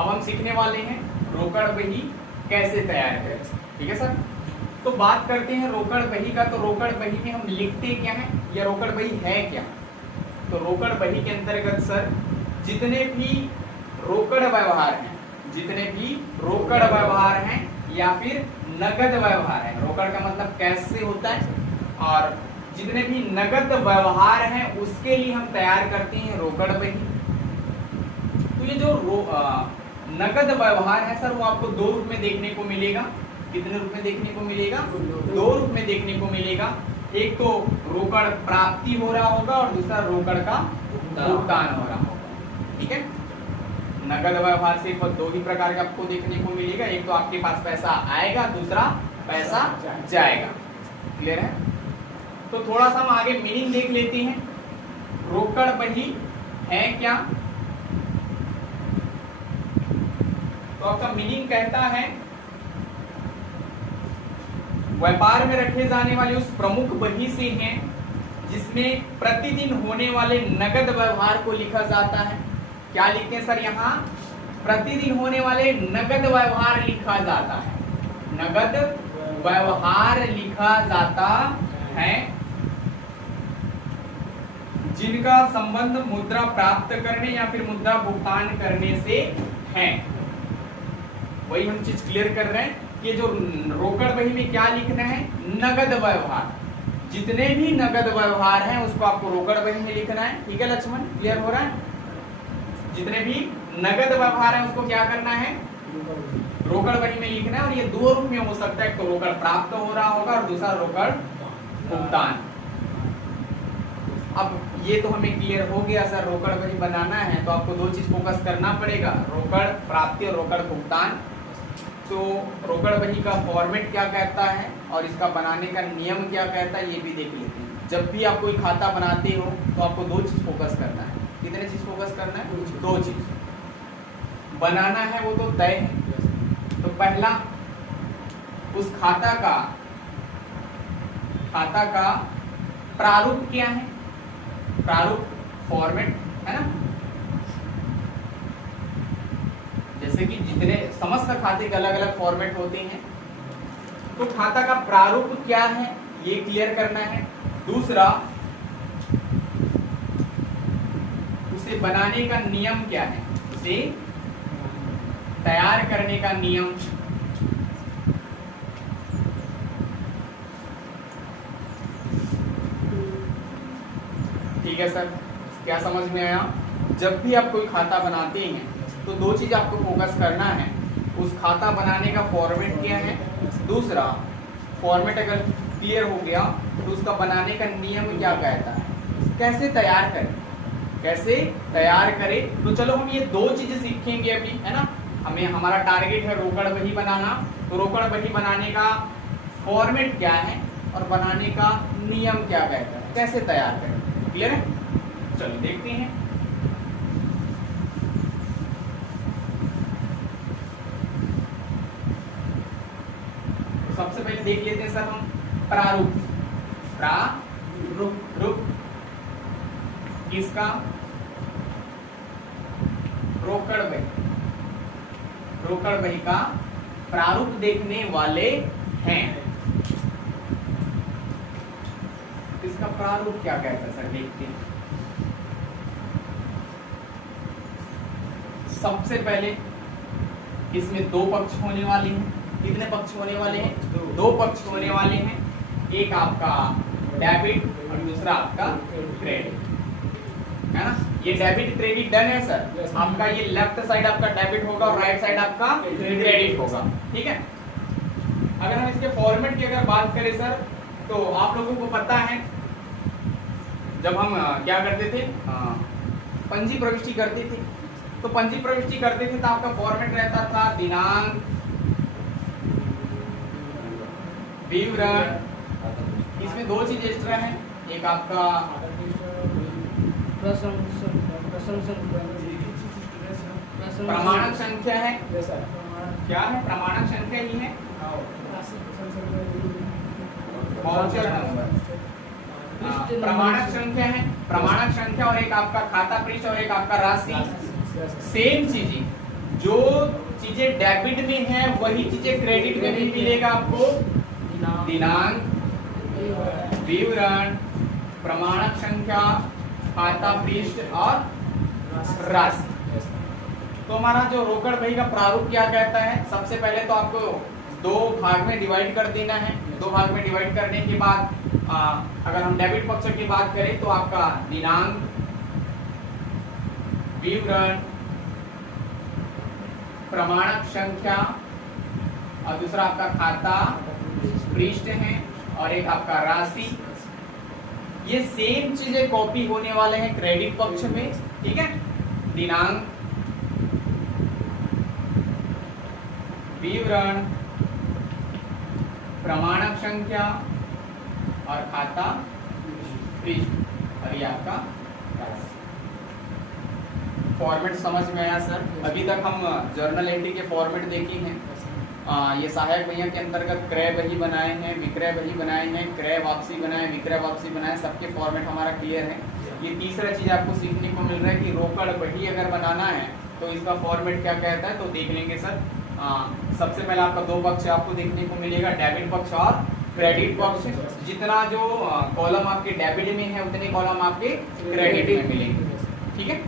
अब हम सीखने वाले हैं रोकड़ बही कैसे तैयार करें। ठीक है सर, तो बात करते हैं रोकड़ बही का। तो रोकड़ बही में हम लिखते क्या हैं या रोकड़ बही है क्या। तो रोकड़ बही के अंतर्गत सर जितने भी रोकड़ व्यवहार हैं, जितने भी रोकड़ व्यवहार हैं या फिर नगद व्यवहार है, रोकड़ का मतलब कैश से होता है, और जितने भी नगद व्यवहार हैं उसके लिए हम तैयार करते हैं रोकड़ बही। तो ये जो नगद व्यवहार है सर वो आपको दो रूप में देखने को मिलेगा। कितने रूप में देखने को मिलेगा? दो रूप में देखने को मिलेगा। एक तो रोकड़ प्राप्ति हो रहा होगा और दूसरा रोकड़ का भुगतान हो रहा होगा। ठीक है, नगद व्यवहार सिर्फ दो ही प्रकार का आपको देखने को मिलेगा। एक तो आपके पास पैसा आएगा, दूसरा पैसा जाएगा। क्लियर है? तो थोड़ा सा हम आगे मीनिंग देख लेते हैं। रोकड़ बही है क्या? तो आपका मीनिंग कहता है व्यापार में रखे जाने वाले उस प्रमुख बही से हैं जिसमें प्रतिदिन होने वाले नगद व्यवहार को लिखा जाता है। क्या लिखते हैं सर यहाँ? प्रतिदिन होने वाले नगद व्यवहार लिखा जाता है। नगद व्यवहार लिखा जाता है जिनका संबंध मुद्रा प्राप्त करने या फिर मुद्रा भुगतान करने से है। वही हम चीज क्लियर कर रहे हैं कि जो रोकड़ बही में क्या लिखना है? नगद व्यवहार। जितने भी नगद व्यवहार हैं उसको आपको रोकड़ बही में लिखना है। ठीक है लक्ष्मण, क्लियर हो रहा है? जितने भी नगद व्यवहार हैं उसको क्या करना है? रोकड़ बही में लिखना है। और ये दो रूप में हो सकता है, एक तो रोकड़ प्राप्त हो रहा होगा और दूसरा रोकड़ भुगतान। अब ये तो हमें क्लियर हो गया सर, रोकड़ बही बनाना है तो आपको दो चीज फोकस करना पड़ेगा, रोकड़ प्राप्ति और रोकड़ भुगतान। तो रोकड़ बही का फॉर्मेट क्या कहता है और इसका बनाने का नियम क्या कहता है ये भी देख लेते हैं। जब भी आप कोई खाता बनाते हो तो आपको दो चीज फोकस करना है। कितने चीज फोकस करना है? दो चीज बनाना है, वो तो तय है। तो पहला, उस खाता का प्रारूप क्या है? प्रारूप फॉर्मेट है ना। जैसे कि जितने समस्त खाते के अलग अलग फॉर्मेट होते हैं, तो खाता का प्रारूप क्या है ये क्लियर करना है। दूसरा, उसे बनाने का नियम क्या है, उसे तैयार करने का नियम। ठीक है सर, क्या समझ में आया? जब भी आप कोई खाता बनाते हैं तो दो चीज आपको फोकस करना है, उस खाता बनाने का फॉर्मेट क्या है, दूसरा फॉर्मेट अगर क्लियर हो गया तो उसका बनाने का नियम क्या कहता है, कैसे तैयार करें, कैसे तैयार करें। तो चलो हम ये दो चीजें सीखेंगे अभी, है ना। हमें हमारा टारगेट है रोकड़ बही बनाना। तो रोकड़ बही बनाने का फॉर्मेट क्या है और बनाने का नियम क्या कहता है, कैसे तैयार करें। क्लियर है? चलो देखते हैं। सबसे पहले देख लेते हैं सर हम प्रारूप। प्रारूप किसका? रोकड़ बही। रोकड़ बही का प्रारूप देखने वाले हैं। इसका प्रारूप क्या कहता है सर, देखते हैं। सबसे पहले इसमें दो पक्ष होने वाले हैं। कितने पक्ष होने वाले हैं? दो पक्ष होने वाले हैं। एक आपका डेबिट और दूसरा आपका क्रेडिट, है ना। ये डेबिट क्रेडिट डन है सर। आपका ये लेफ्ट साइड आपका डेबिट होगा और राइट साइड आपका क्रेडिट होगा। ठीक है। अगर हम इसके फॉर्मेट की अगर बात करें सर, तो आप लोगों को पता है जब हम क्या करते थे, पंजी प्रविष्टि करते थे। तो पंजी प्रविष्टि करते थे तो आपका फॉर्मेट रहता था दिनांक, विवरण। इसमें दो चीज एक्स्ट्रा है, एक आपका प्रमाणक संख्या है। क्या है? प्रमाणक संख्या ही है। प्रमाणक संख्या है, प्रमाणक संख्या और एक आपका खाता पृष्ठ और एक आपका राशि। सेम चीज ही जो चीजें डेबिट में है वही चीजें क्रेडिट में भी मिलेगा आपको। दिनांक, विवरण, प्रमाणक संख्या, खाता पृष्ठ और राशि। तो हमारा जो रोकड़ बही का प्रारूप क्या कहता है, सबसे पहले तो आपको दो भाग में डिवाइड कर देना है। दो भाग में डिवाइड करने के बाद अगर हम डेबिट पक्ष की बात करें तो आपका दिनांक, विवरण, प्रमाणक संख्या और दूसरा आपका खाता पृष्ठ है और एक आपका राशि। ये सेम चीजें कॉपी होने वाले हैं क्रेडिट पक्ष में, ठीक है। दिनांक, विवरण, प्रमाणक संख्या और खाता पृष्ठ और ये आपका राशि। फॉर्मेट समझ में आया सर? अभी तक हम जर्नल एंट्री के फॉर्मेट देखे हैं। ये सहायक बहिया के अंतर्गत क्रय बही बनाए हैं, विक्रय बही बनाए हैं, क्रय वापसी बनाए, विक्रय वापसी बनाए, सबके फॉर्मेट हमारा क्लियर है। ये तीसरा चीज आपको सीखने को मिल रहा है कि रोकड़ बही अगर बनाना है तो इसका फॉर्मेट क्या कहता है, तो देख लेंगे सर। सबसे पहले आपका दो पक्ष आपको देखने को मिलेगा, डेबिट पक्ष और क्रेडिट पक्ष। जितना जो कॉलम आपके डेबिट में है उतने कॉलम आपके क्रेडिट में मिलेंगे, ठीक है।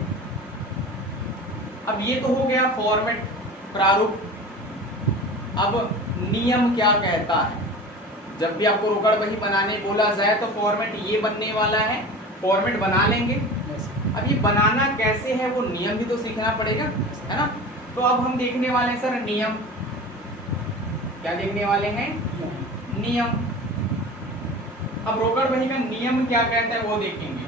अब ये तो हो गया फॉर्मेट, प्रारूप। अब नियम क्या कहता है, जब भी आपको रोकड़ बही बनाने बोला जाए तो फॉर्मेट ये बनने वाला है, फॉर्मेट बना लेंगे। अब ये बनाना कैसे है वो नियम भी तो सीखना पड़ेगा, है ना। तो अब हम देखने वाले हैं सर नियम। क्या देखने वाले हैं? नियम। अब रोकड़ बही का नियम क्या कहता है वो देखेंगे।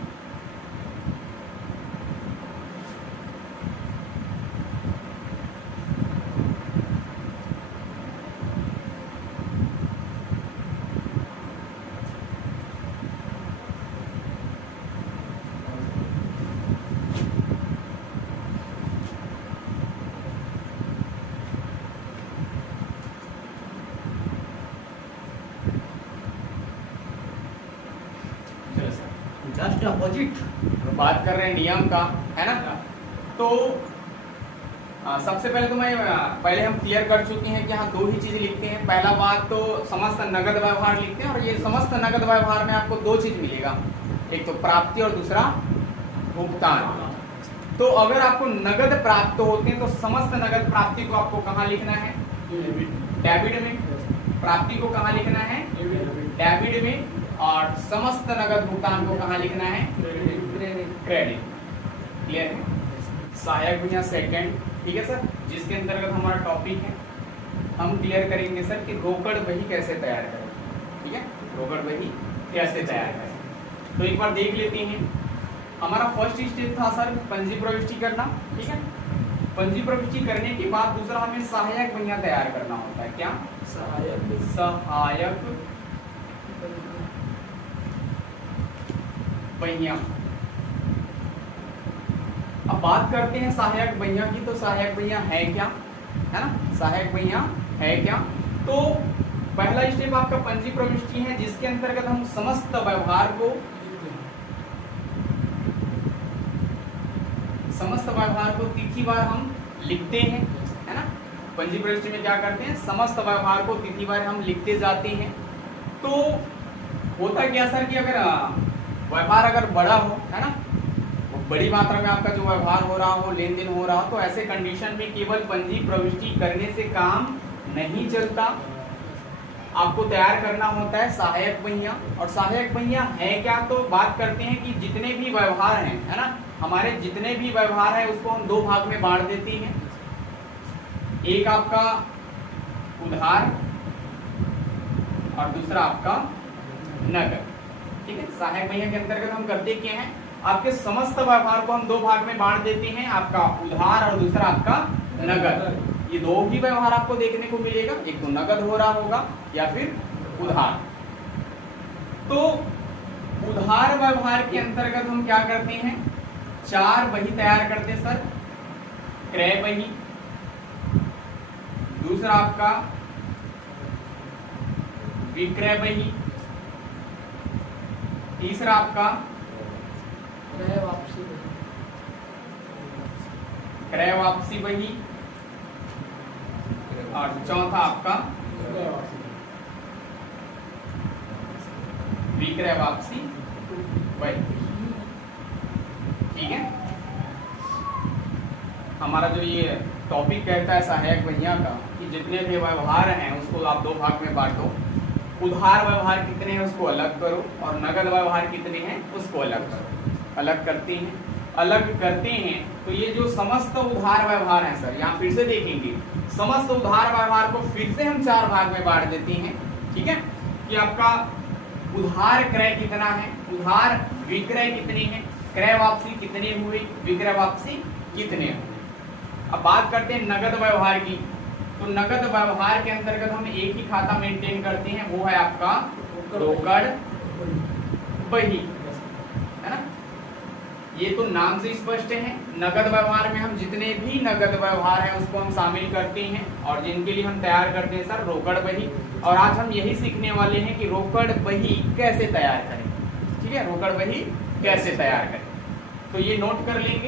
जस्ट अपोजिट बात कर रहे हैं नियम का, है ना। तो सबसे पहले तो पहले हम क्लियर कर चुके हैं कि यहाँ दो ही चीज लिखते हैं। पहला बात तो समस्त नगद व्यवहार लिखते हैं और ये समस्त नगद व्यवहार में आपको दो चीज मिलेगा, एक तो प्राप्ति और दूसरा भुगतान। तो अगर आपको नगद प्राप्त होते हैं तो समस्त नगद प्राप्ति को आपको कहाँ लिखना है? डेबिट में। प्राप्ति को कहाँ लिखना है? डेबिट में। और समस्त नगद भुगतान को कहाँ लिखना है? क्रेडिट। क्लियर है? सहायक भैया सेकंड, ठीक है सर, जिसके अंतर्गत हमारा टॉपिक है। हम क्लियर करेंगे सर कि रोकड़ बही कैसे तैयार करें, ठीक है। रोकड़ बही कैसे तैयार करें, तो एक बार देख लेते हैं। हमारा फर्स्ट स्टेप था सर पंजी प्रविष्टि करना, ठीक है। पंजी प्रविष्टि करने के बाद दूसरा हमें सहायक बहिया तैयार करना होता है। क्या? सहायक बहिया। अब बात करते हैं सहायक बहिया की। तो सहायक बहिया है क्या, है ना। सहायक बहिया है क्या? तो पहला स्टेप आपका पंजी प्रविष्टि है, जिसके अंतर्गत हम समस्त व्यवहार को तिथिवार हम लिखते हैं, है ना। पंजी प्रविष्टि में क्या करते हैं? समस्त व्यवहार को तिथिवार हम लिखते जाते हैं। तो होता क्या सर कि अगर व्यवहार अगर बड़ा हो, है ना, बड़ी मात्रा में आपका जो व्यवहार हो रहा हो, लेन देन हो रहा हो, तो ऐसे कंडीशन में केवल पंजी प्रविष्टि करने से काम नहीं चलता। आपको तैयार करना होता है सहायक बहिया। और सहायक बहिया है क्या, तो बात करते हैं कि जितने भी व्यवहार हैं, है ना, हमारे जितने भी व्यवहार है उसको हम दो भाग में बांट देते हैं। एक आपका उधार और दूसरा आपका नगद, ठीक है। सहायक बहिया के अंतर्गत हम करते क्या हैं, आपके समस्त व्यवहार को हम दो भाग में बांट देते हैं, आपका उधार और दूसरा आपका नगद। ये दो ही व्यवहार आपको देखने को मिलेगा, एक तो नगद हो रहा होगा या फिर उधार। तो उधार व्यवहार के अंतर्गत हम क्या करते हैं? चार बही तैयार करते हैं सर। क्रय बही, दूसरा आपका विक्रय बही, तीसरा आपका क्रय वापसी बही और चौथा आपका विक्रय वापसी बही। ठीक है, हमारा जो ये टॉपिक कहता है सहायक बहिया का कि जितने भी व्यवहार हैं उसको आप दो भाग में बांटो। उधार व्यवहार कितने हैं उसको अलग करो और नगद व्यवहार कितने हैं उसको अलग करो। अलग करते हैं तो ये जो समस्त उधार व्यवहार हैं सर, यहाँ फिर से देखेंगे समस्त उधार व्यवहार को फिर से हम चार भाग में बांट देते हैं। ठीक है, कि आपका उधार क्रय कितना है, उधार विक्रय कितने हैं, क्रय वापसी कितने हुए, विक्रय वापसी कितने हुए। अब बात करते हैं नगद व्यवहार की। तो नगद व्यवहार के अंतर्गत हम एक ही खाता मेंटेन करते हैं, वो है आपका रोकड़ बही, है ना। ये तो नाम से स्पष्ट है। नगद व्यवहार में हम जितने भी नगद व्यवहार हैं उसको हम शामिल करते हैं और जिनके लिए हम तैयार करते हैं सर रोकड़ बही। और आज हम यही सीखने वाले हैं कि रोकड़ बही कैसे तैयार करें। ठीक है, रोकड़ बही कैसे तैयार करें, तो ये नोट कर लेंगे।